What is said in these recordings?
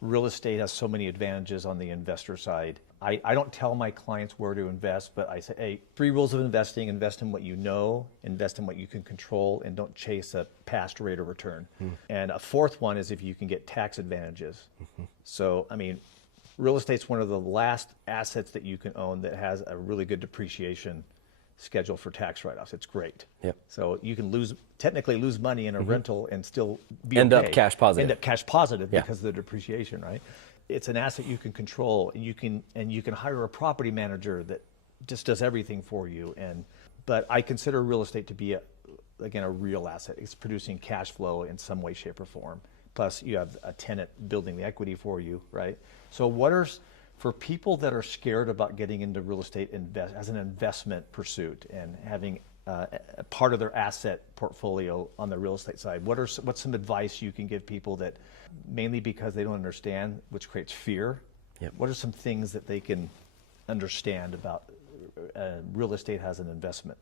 real estate has so many advantages on the investor side. I don't tell my clients where to invest, but I say, hey, 3 rules of investing: invest in what you know, invest in what you can control, and don't chase a past rate of return. And a 4th one is if you can get tax advantages. So, I mean, real estate's one of the last assets that you can own that has a really good depreciation schedule for tax write-offs. It's great. Yep. So you can technically lose money in a rental and still be End okay. up cash positive. End up cash positive Yeah. because of the depreciation, right? It's an asset you can control, and you can hire a property manager that just does everything for you. But I consider real estate to be again a real asset. It's producing cash flow in some way, shape, or form. Plus, you have a tenant building the equity for you, right? So for people that are scared about getting into real estate as an investment pursuit and having a part of their asset portfolio on the real estate side, what's some advice you can give people that, mainly because they don't understand, which creates fear? Yep. What are some things that they can understand about real estate as an investment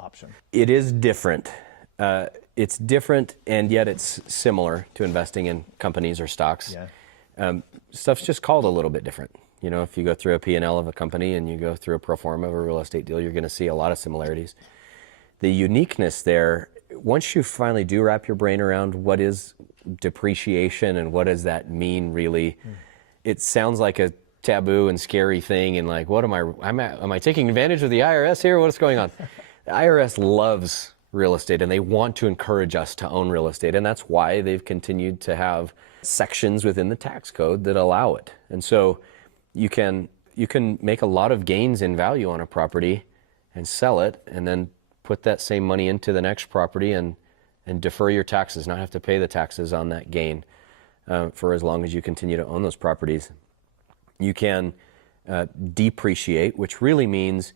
option? It is different. It's different, and yet it's similar to investing in companies or stocks. Yeah. Stuff's just called a little bit different. You know, if you go through a P&L of a company and you go through a pro forma of a real estate deal, you're going to see a lot of similarities. The uniqueness there, once you finally do wrap your brain around what is depreciation and what does that mean really, it sounds like a taboo and scary thing, and like, what am I taking advantage of the IRS here? What's going on? The IRS loves real estate, and they want to encourage us to own real estate, and that's why they've continued to have sections within the tax code that allow it. And so you can make a lot of gains in value on a property and sell it, and then put that same money into the next property and defer your taxes, not have to pay the taxes on that gain for as long as you continue to own those properties. You can depreciate, which really means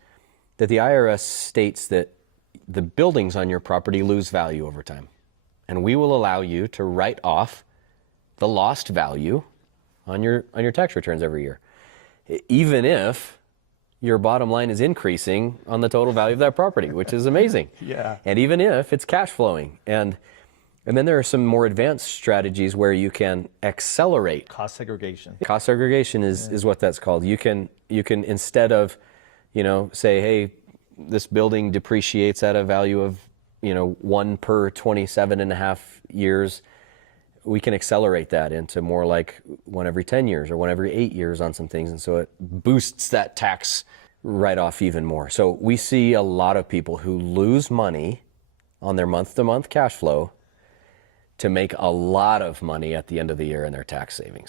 that the IRS states that the buildings on your property lose value over time. And we will allow you to write off the lost value on your tax returns every year, even if your bottom line is increasing on the total value of that property, which is amazing. Yeah. And even if it's cash flowing. And then there are some more advanced strategies where you can accelerate. Cost segregation. Cost segregation is what that's called. You can instead of, say, hey, this building depreciates at a value of, 1 per 27 and a half years. We can accelerate that into more like 1 every 10 years or 1 every 8 years on some things. And so it boosts that tax write-off even more. So we see a lot of people who lose money on their month-to-month cash flow to make a lot of money at the end of the year in their tax savings.